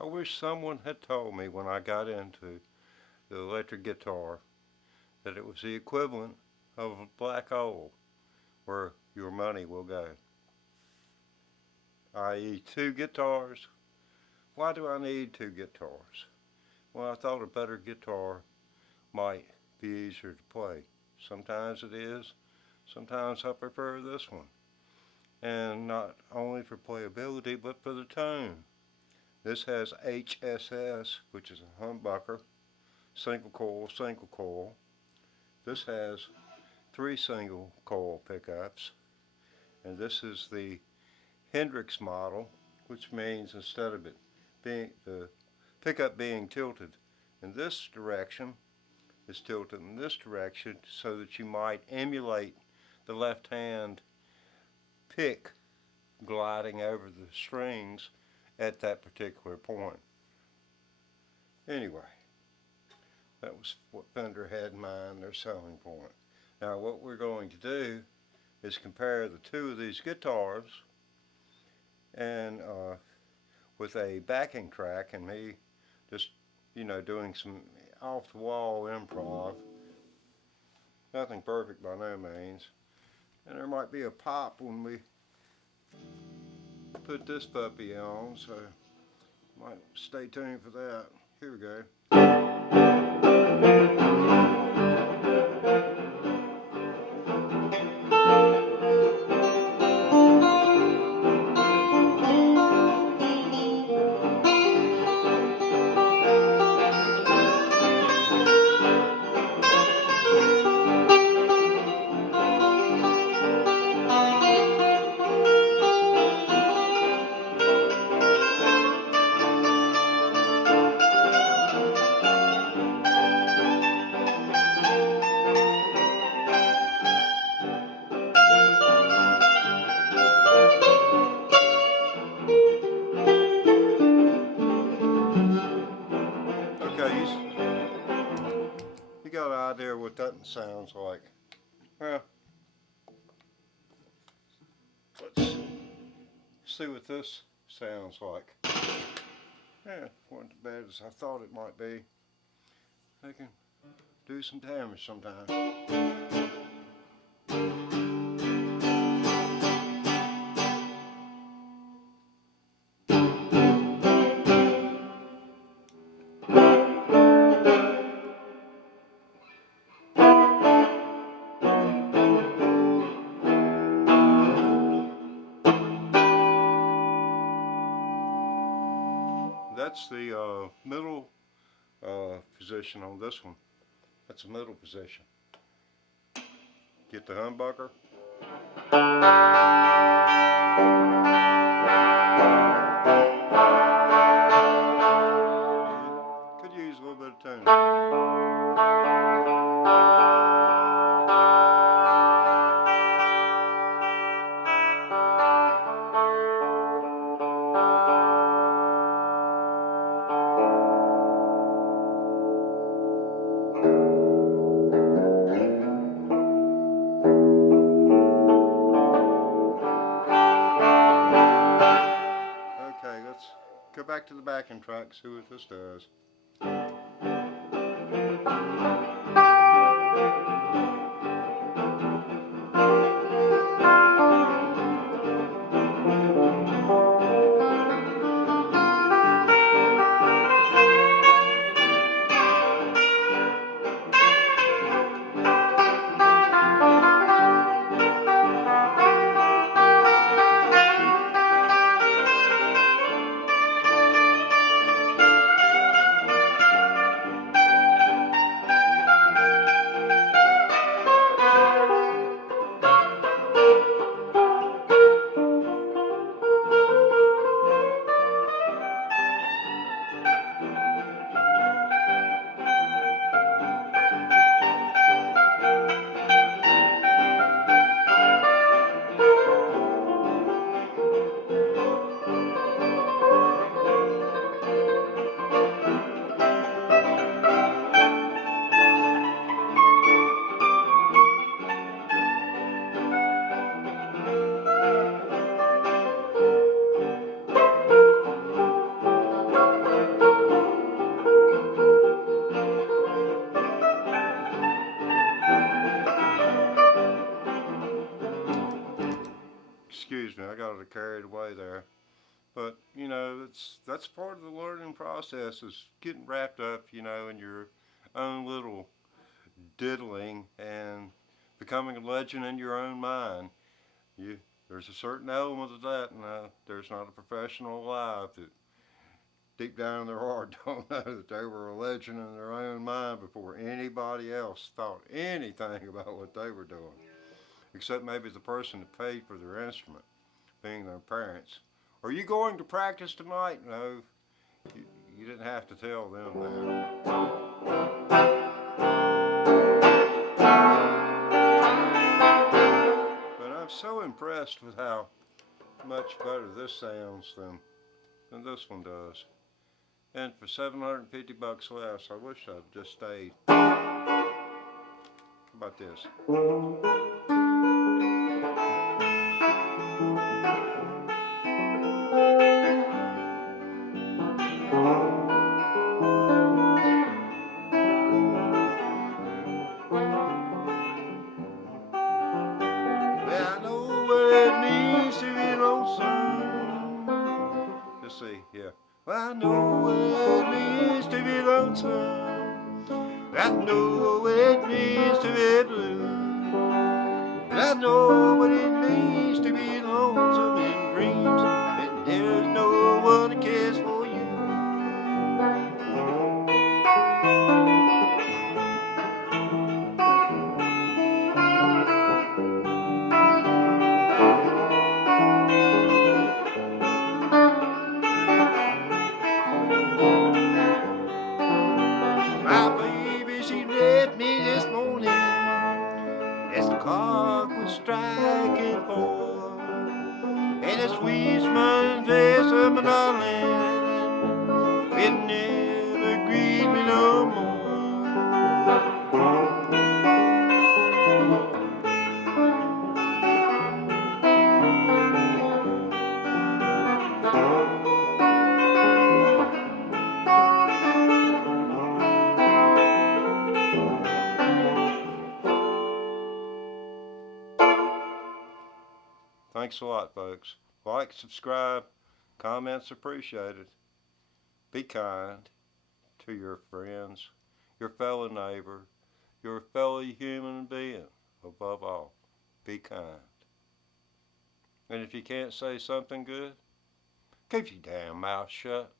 I wish someone had told me when I got into the electric guitar that it was the equivalent of a black hole where your money will go, i.e. two guitars. Why do I need two guitars? Well, I thought a better guitar might be easier to play. Sometimes it is. Sometimes I prefer this one. And not only for playability, but for the tone. This has HSS, which is a humbucker, single coil, single coil. This has 3 single coil pickups. And this is the Hendrix model, which means instead of it being the pickup being tilted in this direction, it's tilted in this direction so that you might emulate the left hand pick gliding over the strings at that particular point. Anyway, that was what Fender had in mind, their selling point. Now what we're going to do is compare the two of these guitars and with a backing track and me just, doing some off-the-wall improv. Nothing perfect by no means. And there might be a pop when we put this puppy on, so might stay tuned for that. Here we go. Okay, you got an idea what that sounds like. Well, let's see what this sounds like. Yeah, wasn't as bad as I thought it might be. They can do some damage sometimes. That's the middle position on this one. That's the middle position. Get the humbucker. Could use a little bit of tuning. Okay, let's go back to the backing track, see what this does. carried away there. But, you know, that's part of the learning process, is getting wrapped up, you know, in your own little diddling and becoming a legend in your own mind. There's a certain element of that, and there's not a professional alive that deep down in their heart don't know that they were a legend in their own mind before anybody else thought anything about what they were doing, except maybe the person that paid for their instrument, being their parents. Are you going to practice tonight? No, you didn't have to tell them that. But I'm so impressed with how much better this sounds than this one does. And for $750 less, I wish I'd just stayed. How about this? Well, I know what it means to be lonesome. Let's see, yeah. Well, I know what it means to be lonesome. I know what it means to be blue. I know what it means to be lonesome in dreams, and there's no one that cares for you. My baby, she left me this morning as the clock was striking 4, and the sweet smiling face of my darling, it never greets me no more. Thanks a lot, folks. Like, subscribe, comments appreciated. Be kind to your friends, your fellow neighbor, your fellow human being. Above all, be kind. And if you can't say something good, keep your damn mouth shut.